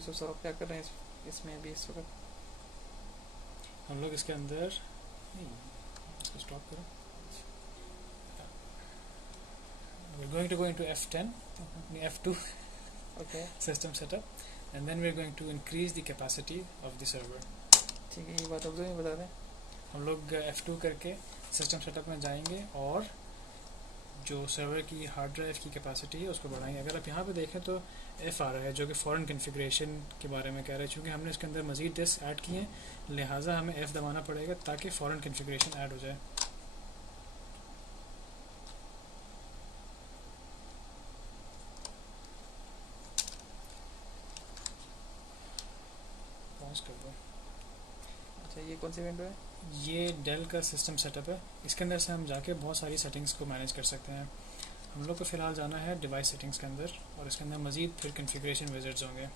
यूसुफ साहब क्या कर रहे हैं इसमें अभी इस वक्त? हम लोग इसके अंदर नहीं, इसको स्टॉप करो. We're going to go into F10, F2 okay system setup, and then we're going to increase the capacity of the server. ठीक है, ये बात अब्दुल में बता दें. हम लोग F2 करके सिस्टम सेटअप में जाएंगे और जो सर्वर की हार्ड ड्राइव की कैपेसिटी है उसको बढ़ाएंगे. अगर आप यहाँ पे देखें तो F आ रहा है जो कि फॉरेन कन्फिग्रेशन के बारे में कह रहा है. चूँकि हमने इसके अंदर मज़ीद डिस्क ऐड किए हैं लिहाजा हमें F दबाना पड़ेगा ताकि फॉरेन कन्फिग्रेशन ऐड हो जाए. पॉज कर दो. अच्छा, ये कौन सी विंडो है? ये डेल का सिस्टम सेटअप है. इसके अंदर से हम जाके बहुत सारी सेटिंग्स को मैनेज कर सकते हैं. हम लोग को फ़िलहाल जाना है डिवाइस सेटिंग्स के अंदर और इसके अंदर मज़ीद फिर कन्फिग्रेशन विज़िट्स होंगे.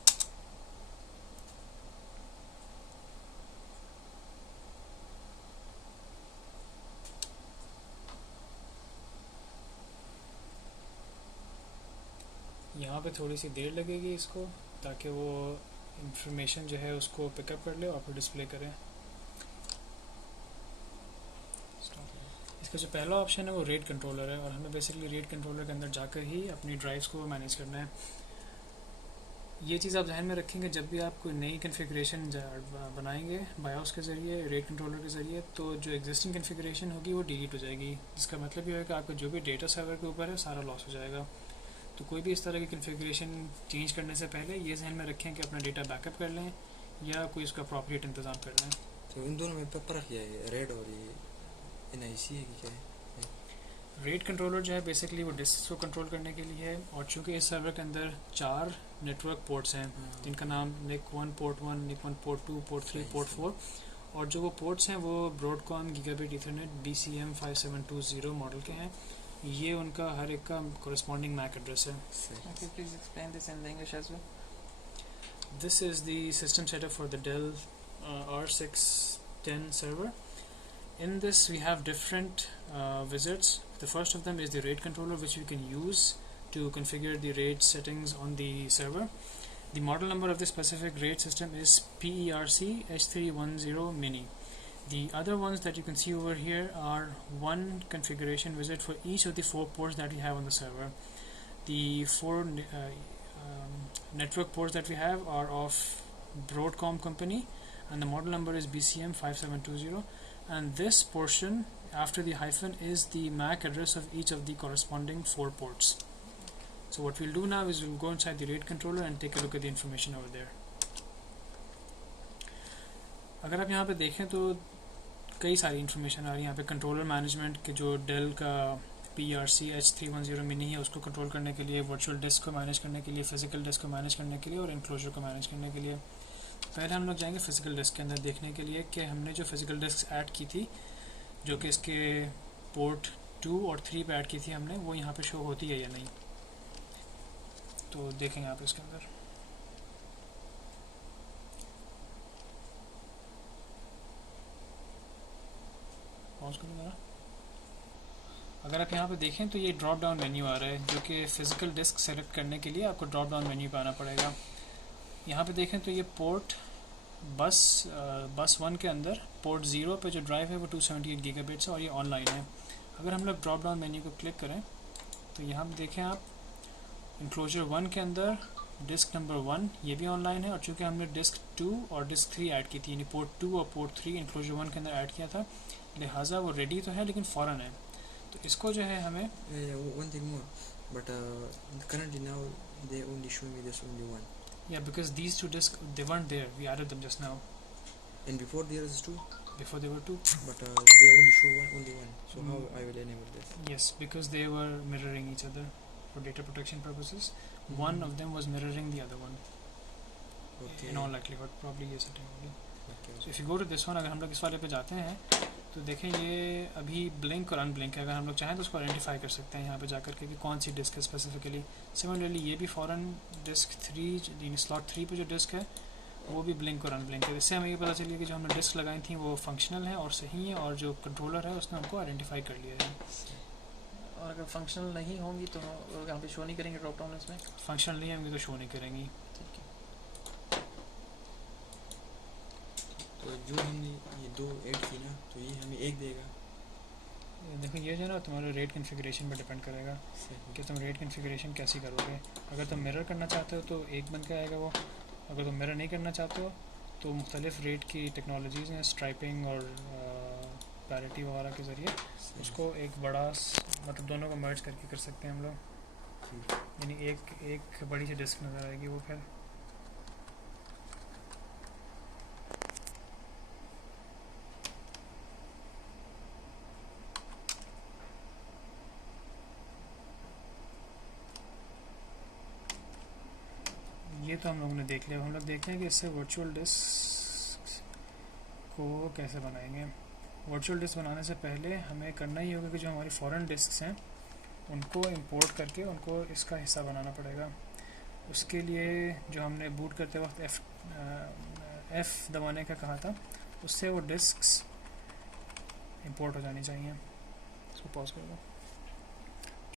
यहाँ पे थोड़ी सी देर लगेगी इसको ताकि वो इंफॉर्मेशन जो है उसको पिकअप कर ले और फिर डिस्प्ले करें. इसका जो पहला ऑप्शन है वो रेट कंट्रोलर है और हमें बेसिकली रेट कंट्रोलर के अंदर जाकर ही अपनी ड्राइव्स को मैनेज करना है. ये चीज़ आप ध्यान में रखेंगे जब भी आप कोई नई कन्फिग्रेशन बनाएंगे बायोस के ज़रिए रेट कंट्रोलर के ज़रिए तो जो एग्जिस्टिंग कन्फिग्रेशन होगी वो डिलीट हो जाएगी. जिसका मतलब ये है कि आपका जो भी डेटा सर्वर के ऊपर है सारा लॉस हो जाएगा. तो कोई भी इस तरह की कन्फिग्रेशन चेंज करने से पहले ये ध्यान में रखें कि अपना डेटा बैकअप कर लें या कोई इसका अप्रोप्रिएट इंतज़ाम कर लें. तो इन दोनों में फ़र्क क्या है, रेड और ये NIC है कि क्या है? रेट कंट्रोलर जो है बेसिकली वो डिस्क को कंट्रोल करने के लिए है और चूंकि इस सर्वर के अंदर 4 नेटवर्क पोर्ट्स हैं जिनका नाम NIC 1 port 1, NIC 1 port 2, port 3, port 4 और जो वो पोर्ट्स हैं वो Broadcom gigabit Ethernet BCM 5720 model के हैं. ये उनका हर एक का कोरिस्पॉन्डिंग मैक एड्रेस है. Okay, please explain this in English as well. This is the system setup for the Dell R610 server. In this we have different wizards. The first of them is the RAID controller which we can use to configure the RAID settings on the server. The model number of the specific RAID system is PERC H310 Mini. The other ones that you can see over here are one configuration wizard for each of the 4 ports that we have on the server. The 4 network ports that we have are of Broadcom company and the model number is BCM 5720. And this portion after the hyphen is the MAC address of each of the corresponding 4 ports. So what we'll do now is we'll go inside the RAID controller and take a look at the information over there. अगर आप यहाँ पे देखें तो कई सारी information आ रही है यहाँ पे. कंट्रोलर मैनेजमेंट के जो डेल का PERC H310 मिनी है उसको कंट्रोल करने के लिए, वर्चुअल डिस्क को मैनेज करने के लिए, फिजिकल डिस्क को मैनेज करने के लिए और इनक्लोजर को मैनेज करने के लिए. पहले हम लोग जाएंगे फिजिकल डिस्क के अंदर देखने के लिए कि हमने जो फिजिकल डिस्क ऐड की थी जो कि इसके पोर्ट 2 और 3 पे ऐड की थी हमने वो यहाँ पे शो होती है या नहीं. तो देखेंगे आप इसके अंदर. पॉज करो जरा. अगर आप यहाँ पे देखें तो ये ड्रॉप डाउन मेन्यू आ रहा है जो कि फ़िज़िकल डिस्क सेलेक्ट करने के लिए आपको ड्रॉप डाउन मेन्यू पे आना पड़ेगा. यहाँ पे देखें तो ये पोर्ट बस 1 के अंदर पोर्ट 0 पे जो ड्राइव है वो 278 गीगाबिट्स है और ये ऑनलाइन है. अगर हम लोग ड्रॉप डाउन मेन्यू को क्लिक करें तो यहाँ पे देखें आप इंक्लोजर 1 के अंदर डिस्क नंबर 1 ये भी ऑनलाइन है और चूँकि हमने डिस्क 2 और डिस्क 3 ऐड की थी यानी पोर्ट 2 और पोर्ट 3 इंक्लोजर 1 के अंदर ऐड किया था लिहाजा वो रेडी तो है लेकिन फ़ौरन है. तो इसको जो है हमें One thing more, but currently now they only show me this only one. Yeah, because these 2 disks they weren't there. We added them just now. And before there is 2, Before there were 2. but they only show only one. So how I will enable this? Yes, because they were mirroring each other for data protection purposes. One of them was mirroring the other one. Okay. In all likelihood, probably ये setting होगी. Okay. So if you go to this one, अगर हम लोग इस वाले पे जाते हैं तो देखें ये अभी ब्लिंक और अनब्लिंक है. अगर हम लोग चाहें तो उसको आइडेंटिफाई कर सकते हैं यहाँ पे जाकर के कि कौन सी डिस्क है स्पेसिफिकली. सिमिलरली ये भी फ़ौरन डिस्क 3 यानी स्लॉट 3 पे जो डिस्क है वो भी ब्लिंक और अनब्लिंक है. इससे हमें ये पता चलिए कि जो हमने डिस्क लगाई थी वो फंक्शनल है और सही है और जो कंट्रोलर है उसने उनको आइडेंटिफाई कर लिया है. और अगर फंक्शनल नहीं होंगी तो यहाँ पे शो नहीं करेंगे ड्रॉप डाउन इसमें. फंक्शनल नहीं होंगी तो शो नहीं करेंगी. ठीक है. तो जो हमने ये दो ऐड की ना तो ये हमें एक देगा। देखो ये जो है ना तुम्हारे रेट कन्फिगरेशन पर डिपेंड करेगा कि तुम रेट कन्फिगरेशन कैसी करोगे। अगर तुम मिरर करना चाहते हो तो एक बन के आएगा वो, अगर तुम मिरर नहीं करना चाहते हो तो मुख्तलिफ रेट की टेक्नोलॉजीज़ हैं, स्ट्राइपिंग और पैरिटी वगैरह के ज़रिए उसको एक बड़ा मतलब दोनों को मर्ज करके कर सकते हैं हम लोग, यानी एक बड़ी सी डिस्क नज़र आएगी वो। फिर ये तो हम लोगों ने देख लिया। हम लोग देखते हैं कि इससे वर्चुअल डिस्क को कैसे बनाएंगे। वर्चुअल डिस्क बनाने से पहले हमें करना ही होगा कि जो हमारी फॉरेन डिस्क्स हैं उनको इंपोर्ट करके उनको इसका हिस्सा बनाना पड़ेगा। उसके लिए जो हमने बूट करते वक्त F दबाने का कहा था, उससे वो डिस्क्स इंपोर्ट हो जानी चाहिए। इसको पॉज कर दो।